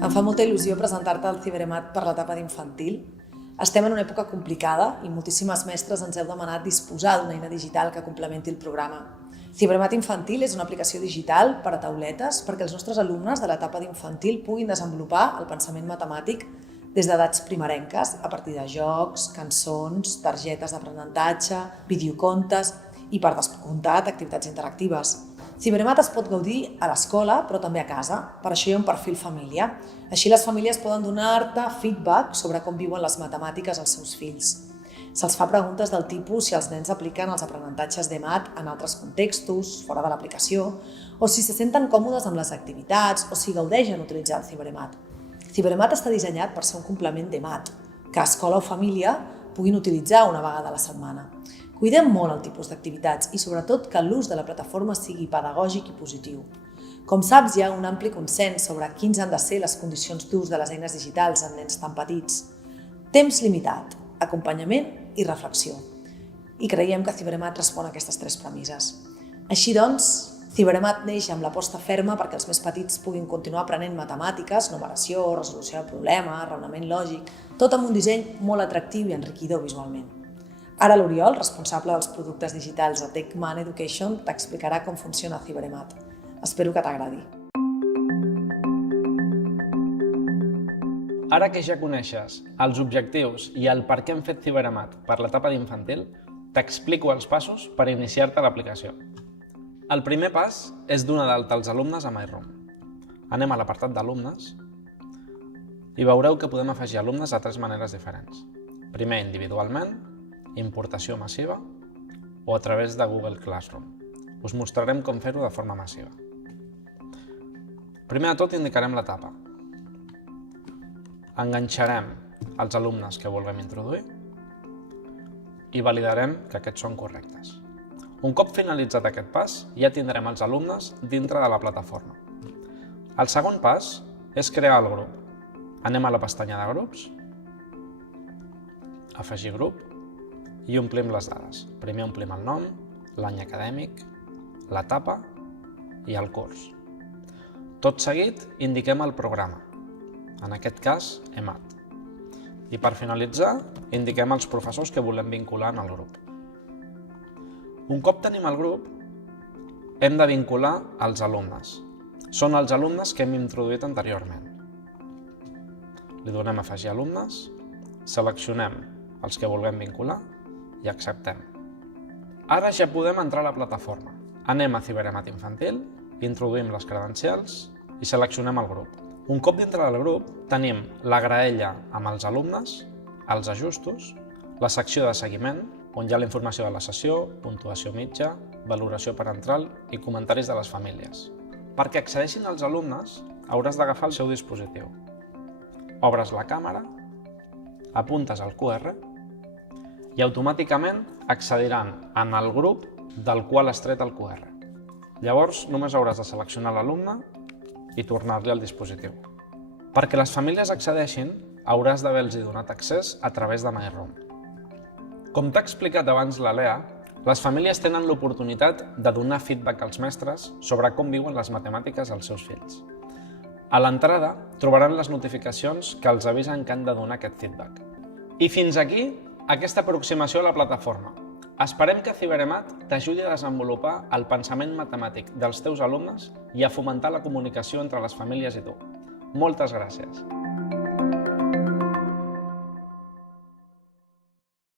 Em fa molta il·lusió presentar-te al Ciberemat per l'etapa d'infantil. Estem en una època complicada i moltíssimes mestres ens heu demanat disposar d'una eina digital que complementi el programa. Ciberemat Infantil és una aplicació digital per a tauletes perquè els nostres alumnes de l'etapa d'infantil puguin desenvolupar el pensament matemàtic des d'edats primerenques a partir de jocs, cançons, targetes d'aprenentatge, videocontes i, per descomptat, activitats interactives. Ciberemat es pot gaudir a l'escola, però també a casa. Per això hi ha un perfil família. Així les famílies poden donar-te feedback sobre com viuen les matemàtiques als seus fills. Se'ls fa preguntes del tipus si els nens apliquen els aprenentatges de mat en altres contextos, fora de l'aplicació, o si se senten còmodes amb les activitats o si gaudeixen utilitzar el Ciberemat. Ciberemat està dissenyat per ser un complement de mat, que escola o família puguin utilitzar una vegada a la setmana. Cuidem molt el tipus d'activitats i sobretot que l'ús de la plataforma sigui pedagògic i positiu. Com saps, hi ha un ampli consens sobre quins han de ser les condicions d'ús de les eines digitals en nens tan petits. Temps limitat, acompanyament i reflexió. I creiem que Ciberemat respon a aquestes tres premisses. Així doncs, Ciberemat neix amb l'aposta ferma perquè els més petits puguin continuar aprenent matemàtiques, numeració, resolució de problemes, raonament lògic, tot amb un disseny molt atractiu i enriquidor visualment. Ara l'Oriol, responsable dels productes digitals a TechMan Education, t'explicarà com funciona Ciberemat. Espero que t'agradi. Ara que ja coneixes els objectius i el per què hem fet Ciberemat per l'etapa d'infantil, t'explico els passos per iniciar-te a l'aplicació. El primer pas és donar d'alta els alumnes a MyRoom. Anem a l'apartat d'alumnes i veureu que podem afegir alumnes de tres maneres diferents. Primer, individualment, importació massiva o a través de Google Classroom. Us mostrarem com fer-ho de forma massiva. Primer de tot indicarem l'etapa. Enganxarem els alumnes que vulguem introduir i validarem que aquests són correctes. Un cop finalitzat aquest pas, ja tindrem els alumnes dintre de la plataforma. El segon pas és crear el grup. Anem a la pestanya de grups, afegir grup, i omplim les dades. Primer omplim el nom, l'any acadèmic, l'etapa i el curs. Tot seguit indiquem el programa, en aquest cas EMAT. I per finalitzar, indiquem els professors que volem vincular en el grup. Un cop tenim el grup, hem de vincular els alumnes. Són els alumnes que hem introduït anteriorment. Li donem a afegir alumnes, seleccionem els que vulguem vincular i acceptem. Ara ja podem entrar a la plataforma. Anem a Ciberemat Infantil, introduïm les credencials i seleccionem el grup. Un cop dintre del grup tenim la graella amb els alumnes, els ajustos, la secció de seguiment, on hi ha la informació de la sessió, puntuació mitja, valoració parental i comentaris de les famílies. Perquè accedeixin els alumnes, hauràs d'agafar el seu dispositiu. Obres la càmera, apuntes el QR i automàticament accediran en el grup del qual has tret el QR. Llavors, només hauràs de seleccionar l'alumne i tornar-li al dispositiu. Perquè les famílies accedeixin, hauràs d'haver-los donat accés a través de MyRoom. Com t'ha explicat abans la Lea, les famílies tenen l'oportunitat de donar feedback als mestres sobre com viuen les matemàtiques als seus fills. A l'entrada trobaran les notificacions que els avisen que han de donar aquest feedback. I fins aquí aquesta aproximació a la plataforma. Esperem que Ciberemat t'ajudi a desenvolupar el pensament matemàtic dels teus alumnes i a fomentar la comunicació entre les famílies i tu. Moltes gràcies!